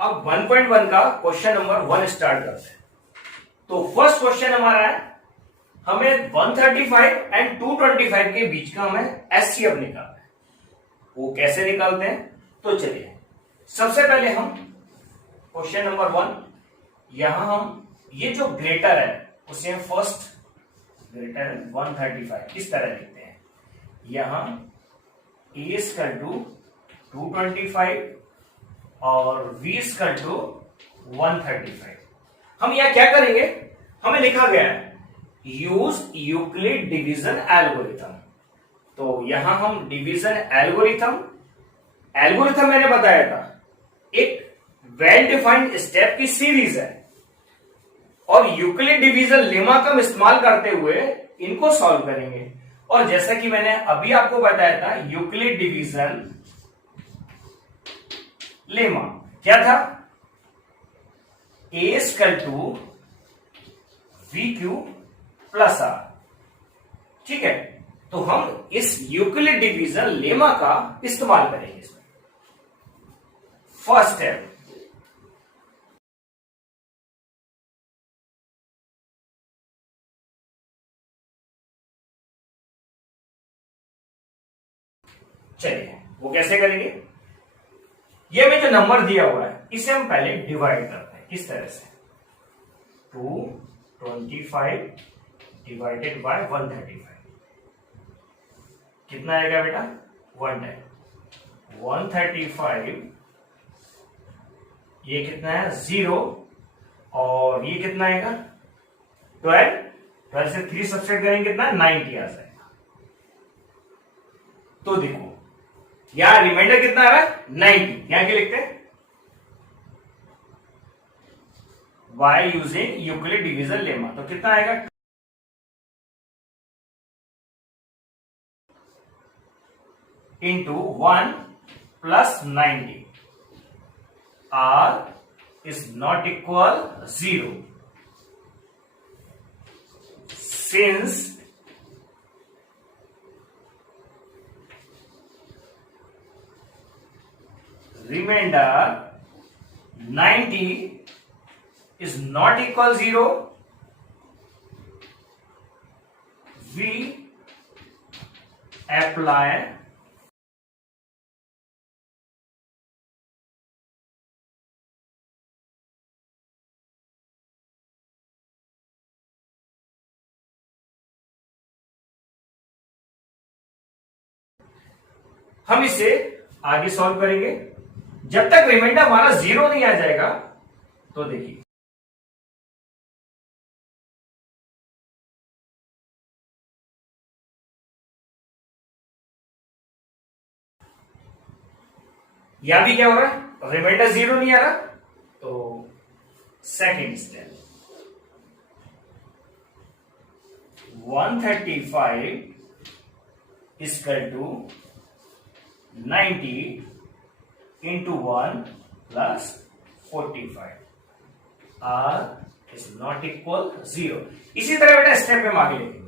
अब 1.1 का question number 1 start करते हैं। तो फर्स्ट क्वेश्चन हमारा है, हमें 135 एंड 225 के बीच का हमें एचसीएफ निकालना है। वो कैसे निकालते हैं, तो चलिए सबसे पहले हम क्वेश्चन नंबर 1, यहां हम ये जो ग्रेटर है उसे फर्स्ट ग्रेटर 135 किस तरह लिखते हैं, यहां ए इक्वल टू 225 और v इक्वल टू 135। हम यह क्या करेंगे, हमें लिखा गया है यूज यूक्लिड डिवीजन एल्गोरिथम। तो यहां हम डिवीजन एल्गोरिथम मैंने बताया था एक वेल डिफाइंड स्टेप की सीरीज है, और यूक्लिड डिवीजन लेमा का हम इस्तेमाल करते हुए इनको सॉल्व करेंगे। और जैसा कि मैंने अभी आपको बताया था, यूक्लिड डिवीजन लेमा क्या था, A equal to B Q plus R. ठीक है, तो हम इस यूक्लिड डिवीजन लेमा का इस्तेमाल करेंगे इसमें। फर्स्ट स्टेप, चलिए वो कैसे करेंगे, ये में जो नंबर दिया हुआ है इसे हम पहले डिवाइड करते हैं किस तरह से, 225 डिवाइडेड बाय 135 कितना आएगा बेटा, 1 टाइम 135, ये कितना है 0, और ये कितना आएगा 12 से 3 सब्ट्रैक्ट करेंगे कितना 90 आ जाएगा। तो देखो यहां रिमाइंडर कितना आ रहा है 90, यहां क्या लिखते हैं, by using Euclid division lemma. तो कितना आएगा, into 1 plus 90, R is not equal 0 since remainder 90 is not equal 0, we apply हम इसे आगे सॉल्व करेंगे जब तक रिमाइंडर हमारा 0 नहीं आ जाएगा। तो देखिए यहां भी क्या हो रहा है, रिमाइंडर 0 नहीं आ रहा। तो second step, 135 equal to 90 into 1 plus 45, r is not equal 0। इसी तरह बेटा स्टेप में आगे लिखेंगे।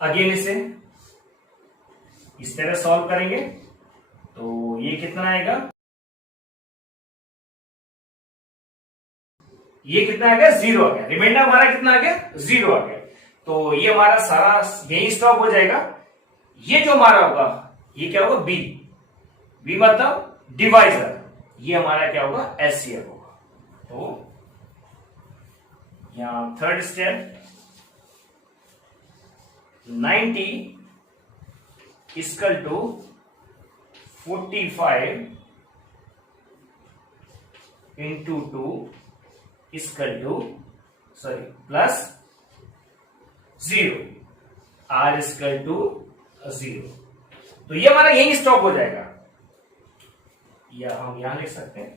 अगेन इसे इस तरह सॉल्व करेंगे। तो ये कितना आएगा, ये कितना आ गया 0 आ गया, रिमाइंडर हमारा कितना आ गया 0 आ गया। तो ये हमारा सारा यही स्टॉप हो जाएगा। ये जो हमारा होगा ये क्या होगा, बी, बी मतलब डिवाइजर, ये हमारा क्या होगा एचसीएफ होगा। तो यहां third step, 90 equal to 45 into 2 equal to plus 0, R equal to 0। तो ये हमारा यही स्टॉप हो जाएगा, या हम यहां लिख सकते हैं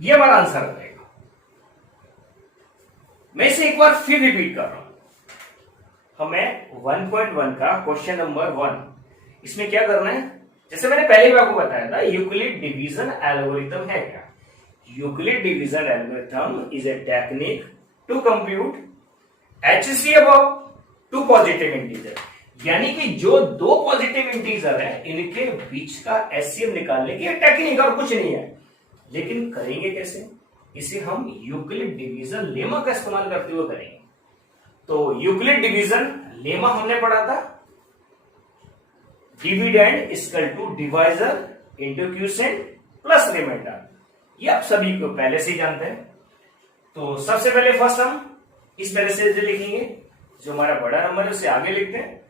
ये हमारा आंसर रहेगा। मैं इसे एक बार फिर रिपीट कर रहा हूं। हमें 1.1 का क्वेश्चन नंबर 1, इसमें क्या करना है, जैसे मैंने पहले भी आपको बताया था, यूक्लिड डिवीजन एल्गोरिथम है क्या। Euclid division algorithm is a technique to compute HCF of two positive integer, यानी कि जो दो पॉजिटिव इंटीजर है इनके बीच का HCF निकालने की टेक्निक, और कुछ नहीं है। लेकिन करेंगे कैसे, इसे हम यूक्लिड डिवीजन लेमा का इस्तेमाल करते हुए करेंगे। तो यूक्लिड डिवीजन लेमा हमने पढ़ा था, dividend equal to divisor into quotient plus remainder, ये आप सभी को पहले से ही जानते हैं। तो सबसे पहले फर्स्ट हम इस तरह से लिखेंगे, जो हमारा बड़ा नंबर है उसे आगे लिखते हैं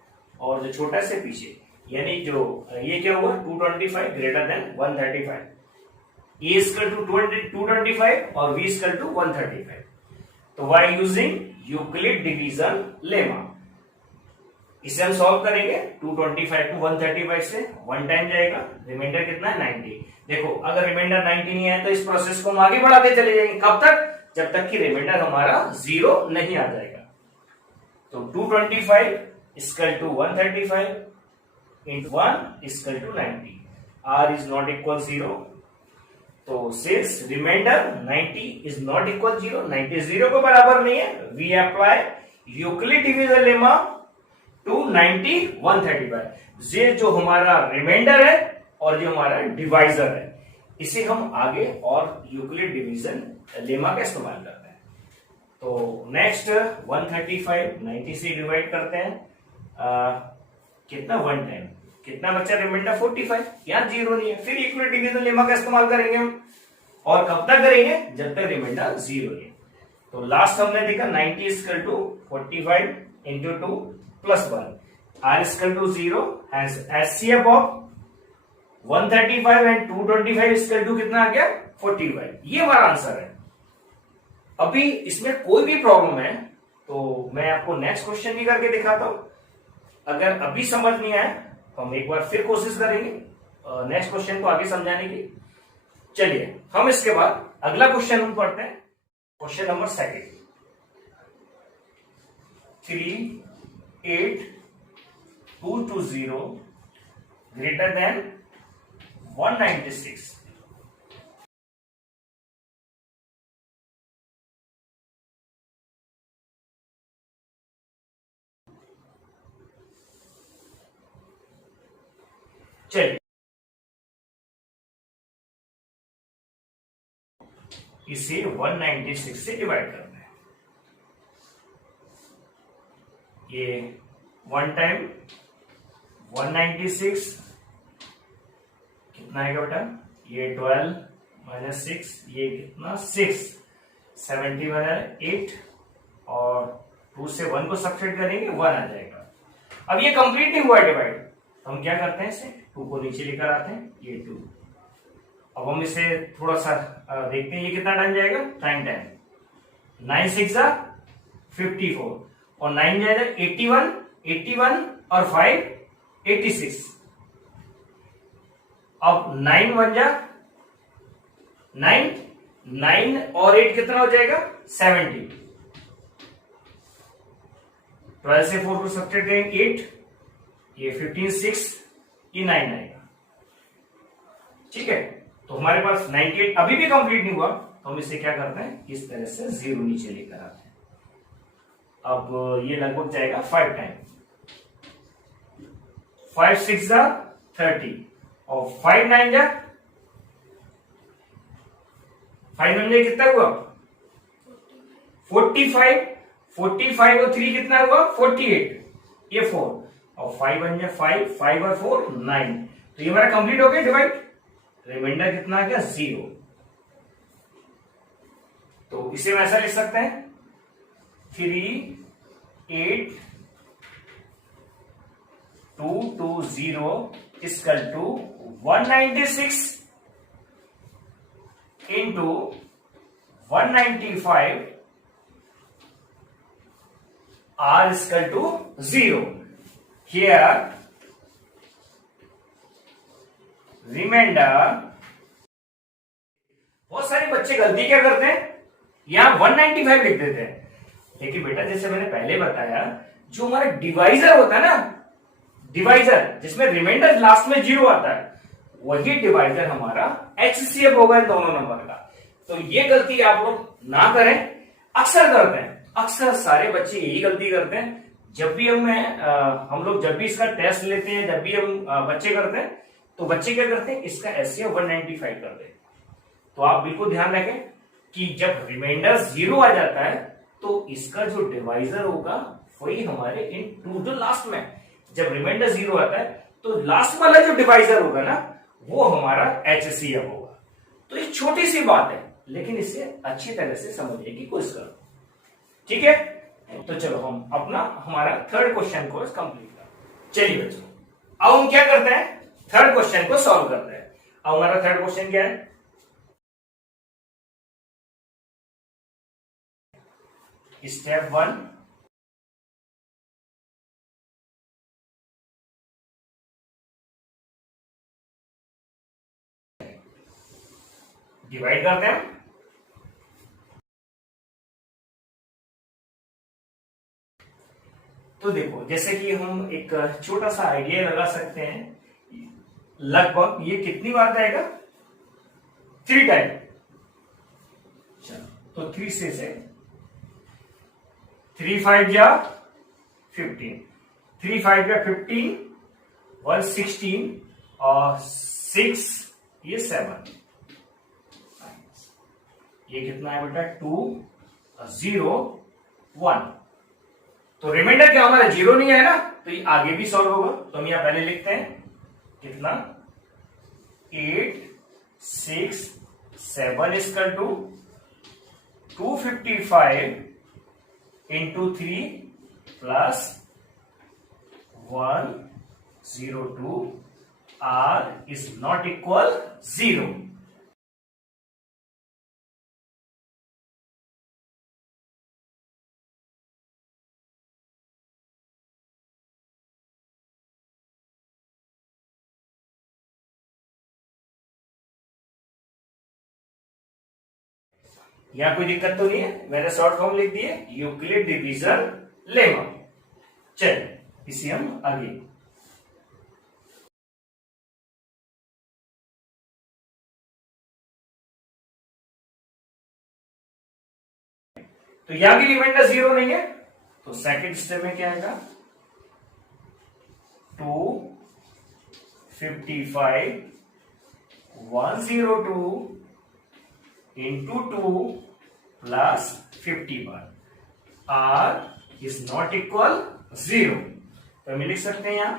और जो छोटा से पीछे, यानी जो ये क्या हुआ 225 greater than 135, A equal to 225 और v इक्वल टू 135। तो by using Euclid division lemma इसे हम सॉल्व करेंगे। 225 टू 135 से 1 टाइम जाएगा, रिमाइंडर कितना है 90। देखो अगर रिमाइंडर 90 नहीं है तो इस प्रोसेस को हम आगे बढ़ाते चले जाएंगे, कब तक, जब तक कि रिमाइंडर हमारा 0 नहीं आ जाएगा। तो 225 equal to 135 into 1 equal to 90, r is not equal 0। तो since remainder 90 is not equal 0, 90 0 के बराबर नहीं है, we apply Euclid division lemma to 90 135। ये जो हमारा रिमाइंडर है और जो हमारा डिवाइजर है, इसे हम आगे और यूक्लिड डिवीजन लेमा का इस्तेमाल करते हैं। तो नेक्स्ट 135 90 से डिवाइड करते हैं, कितना 1 टाइम, कितना बच्चा रिमाइंडर 45, यहाँ 0 नहीं है, फिर यूक्लिड डिवीजन लेमा का इस्तेमाल करेंगे हम, और कब तक करेंगे, जब तक रिमाइंडर 0 है। तो लास्ट हमने देखा 90 equal to 45 into 2 plus 1, r equal to 0, HCF of 135 and 225 equal to कितना आ गया 45, ये हमारा आंसर है। अभी इसमें कोई भी प्रॉब्लम है तो मैं आपको नेक्स्ट क्वेश्चन भी करके दिखाता हूं। अगर अभी समझ नहीं आया तो हम एक बार फिर कोशिश करेंगे नेक्स्ट क्वेश्चन को आगे समझाने की। चलिए हम इसके बाद अगला क्वेश्चन हम पढ़ते हैं, क्वेश्चन नंबर 2, 38220 ग्रेटर देन 196। चलिए इसे 196 से डिवाइड करते हैं। ये 1 टाइम 196 कितना आएगा बेटा, ये 12 माइनस 6, ये कितना 6, 71 8, और 2 से 1 को सब्ट्रैक्ट करेंगे 1 आ जाएगा। अब ये कंप्लीट नहीं हुआ डिवाइड, तो हम क्या करते हैं, इसे 2 को नीचे लेकर आते हैं, ये 2। अब हम इसे थोड़ा सा देखते हैं, ये कितना टाइम जाएगा, 9 टाइम, 9 6 54, और 9 जाएगा 81, 81 और 5 86। अब 9 1 जा 9, 9 और 8 कितना हो जाएगा 70, 12 से 4 को सब्ट्रैक्ट करेंगे 8, ये 15 6, ये 9 आएगा। ठीक है, तो हमारे पास 98 अभी भी कंप्लीट नहीं हुआ, तो हम इसे क्या करते हैं, इस तरह से 0 नीचे लेकर आते हैं। अब ये लगभग जाएगा 5 टाइम, 5 6 30, और 5 9 जा 5 9 कितना हुआ 45, 45 और 3 कितना हुआ 48, ये 4, और 5 1 5, 5 और 4 9, तो ये हमारा कंप्लीट हो गया डिवाइड। रिमाइंडर कितना आ गया 0। तो इसे हम ऐसा लिख सकते हैं 3 8 2 2 0 equal to 196 into 195 r equal to 0। Here remainder बहुत सारे बच्चे गलती क्या करते हैं, यहां 195 लिख देते हैं, लेकिन बेटा जैसे मैंने पहले बताया, जो हमारा डिवाइजर होता है ना, डिवाइजर जिसमें रिमाइंडर लास्ट में 0 आता है, वही डिवाइजर हमारा HCF होगा इन दोनों नंबर का। तो ये गलती आप लोग ना करें, अक्सर करते हैं, अक्सर सारे बच्चे यही गलती करते हैं। जब भी हम लोग जब भी इसका टेस्ट लेते हैं, जब भी हम बच्चे करते हैं, तो बच्चे क्या करते हैं, इसका HCF 195 कर देते हैं। तो आप बिल्कुल ध्यान रखें कि जब रिमाइंडर 0 आ जाता है तो इसका जो डिवाइजर होगा वही हमारे इन टू द लास्ट में, जब रिमाइंडर 0 आता है तो लास्ट वाला जो डिवाइजर होगा ना, वो हमारा HCF होगा। तो ये छोटी सी बात है, लेकिन इसे अच्छी तरह से समझने की कोशिश करो, ठीक है। तो चलो हम हमारा थर्ड क्वेश्चन को कंप्लीट करें। चलिए बच्चों, अब हम क्या करते हैं, थर्ड क्वेश्चन को सॉल्व करते हैं। अब हमारा थर्ड क्वेश्चन क्या है, स्टेप 1, डिवाइड करते हैं। तो देखो, जैसे कि हम एक छोटा सा आइडिया लगा सकते हैं, लगभग ये कितनी बार जाएगा, 3 टाइम। तो 3 से 3 5 या 15, 3 5 या 15, 1 16 और 6 ये 7, ये कितना है बेटा, 2 0 1। तो रिमाइंडर क्या हमारा 0 नहीं है ना, तो ये आगे भी सॉल्व होगा। तो हम यहां पहले लिखते हैं कितना, 8 6 7 equal to 255 into 3 plus 102 R is not equal 0। यहां कोई दिक्कत तो नहीं है, मैंने शॉर्ट फॉर्म लिख दिए, यूक्लिड डिवीजन लेमा। चलिए इसे हम आगे, तो यहां भी रिमाइंडर 0 नहीं है, तो सेकंड स्टेप में क्या आएगा, 255 102 into 2 plus 51 R is not equal 0। तो हम लिख सकते हैं यहां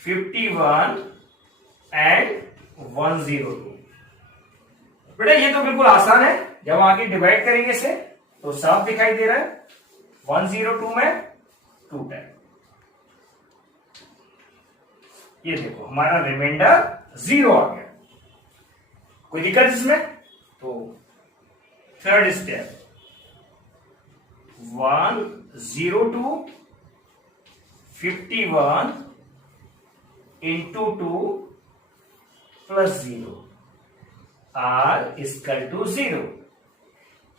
51 एंड 102। बेटा ये तो बिल्कुल आसान है, जब आगे डिवाइड करेंगे इसे तो साफ दिखाई दे रहा है, 102 में 2 टाइम। ये देखो हमारा रिमाइंडर 0 आ गया, कोई दिक्कत इसमें। तो third step 102 51 into 2 plus 0 R is equal to 0.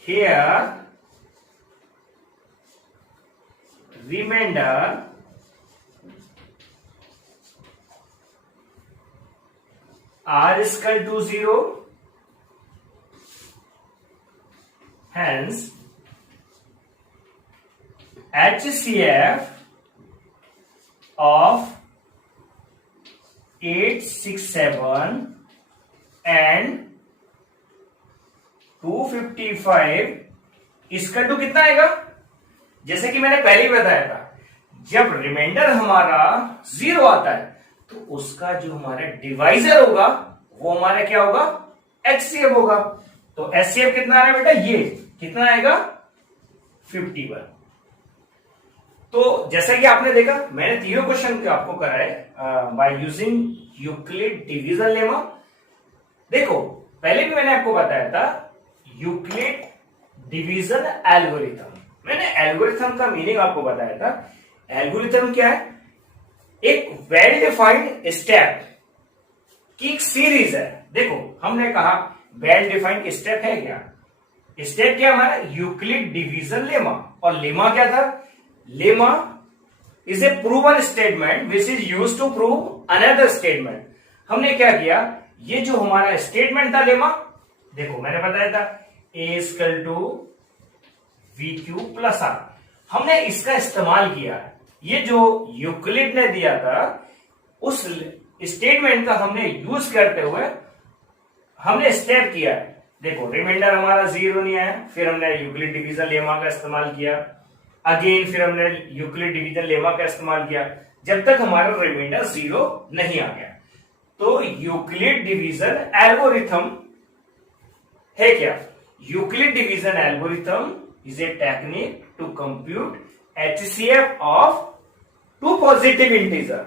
Here remainder R is equal to 0. Hence HCF of 867 and 255 इसका टू कितना आएगा, जैसे कि मैंने पहले ही बताया था, जब रिमाइंडर हमारा 0 आता है तो उसका जो हमारा डिवाइजर होगा वो हमारा क्या होगा, HCF होगा। तो HCF कितना आ रहा है बेटा, ये कितना आएगा 51। तो जैसा कि आपने देखा, मैंने तीनों क्वेश्चन को आपको कराए bye using Euclid division lemma. देखो पहले भी मैंने आपको बताया था, यूक्लिड डिवीजन एल्गोरिथम। मैंने एल्गोरिथम का मीनिंग आपको बताया था। एल्गोरिथम क्या है? एक वेल डिफाइंड स्टेप की एक सीरीज है। देखो हमने कहा वेल डिफाइंड स्टेप है क्या? स्टेप क्या हमारा? Euclid division lemma. और लेमा क्या था? Lemma is a proven statement which is use to prove another statement. हमने क्या किया? ये जो हमारा स्टेटमेंट था लेमा, देखो मैंने बताया था A equal to B Q plus R, हमने इसका इस्तेमाल किया। ये जो यूक्लिड ने दिया था उस स्टेटमेंट का हमने यूज करते हुए हमने स्टेप किया। देखो रिमाइंडर हमारा 0 नहीं आया, फिर हमने यूक्लिड डिवीजन लेमा का इस्तेमाल किया अगेन, फिर हमने यूक्लिड डिवीजन लेमा का इस्तेमाल किया जब तक हमारा रिमाइंडर 0 नहीं आ गया। तो यूक्लिड डिवीजन एल्गोरिथम है क्या? Euclid division algorithm is a technique to compute HCF of two positive integer.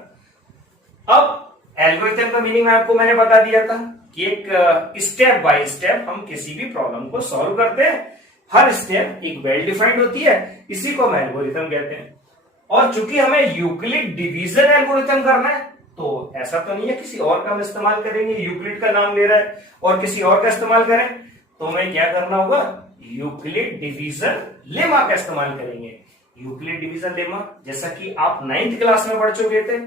अब एल्गोरिथम का मीनिंग आपको मैंने बता दिया था कि एक स्टेप बाय स्टेप हम किसी भी प्रॉब्लम को सॉल्व करते हैं। हर स्टेप एक वेल डिफाइंड होती है, इसी को हम एल्गोरिथम कहते हैं। और चूंकि हमें यूक्लिड डिवीजन एल्गोरिथम करना है, तो ऐसा तो नहीं है किसी और का हम इस्तेमाल करेंगे। यूक्लिड का नाम ले रहा है और किसी और का इस्तेमाल करें, तो हमें क्या करना होगा? यूक्लिड डिवीजन लेमा का इस्तेमाल करेंगे। यूक्लिड डिवीजन लेमा जैसा कि आप 9th क्लास में पढ़ चुके थे,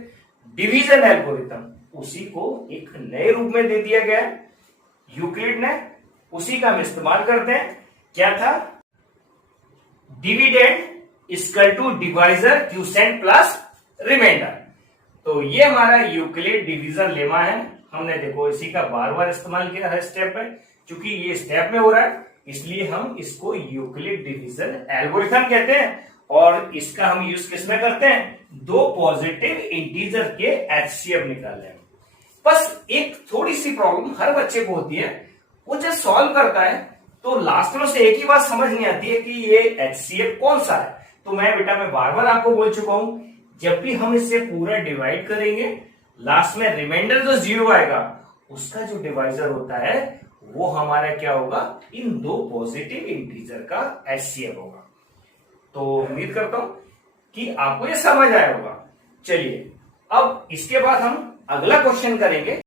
डिवीजन एल्गोरिथम उसी को एक नए रूप में दे दिया गया है यूक्लिड ने, उसी का हम इस्तेमाल करते हैं। क्या था? Dividend equal to divisor quotient plus remainder. तो ये हमारा यूक्लिड डिवीजन लेमा है। हमने देखो इसी का बार बार इस्तेमाल किया हर स्टेप में। चूंकि ये स्टेप में हो रहा है इसलिए हम इसको यूक्लिड डिवीजन एल्गोरिथम कहते हैं। और इसका हम यूज किसमें करते हैं? दो पॉजिटिव इंटीजर के HCF निकालने में। बस एक थोड़ी सी प्रॉब्लम हर बच्चे को होती है, वो जब सॉल्व करता है तो लास्ट में से एक ही बात समझ नहीं आती है कि ये HCF कौन सा है। तो मैं बार बार आपको बोल चुका हूं, जब भी हम इससे पूरा डिवाइड करेंगे लास्ट में रिमाइंडर जो 0 आएगा उसका जो डिवाइजर होता है वो हमारा क्या होगा? इन दो पॉजिटिव इंटीजर का HCF होगा। तो उम्मीद करता हूं कि आपको ये समझ आया होगा। चलिए अब इसके बाद हम अगला क्वेश्चन करेंगे।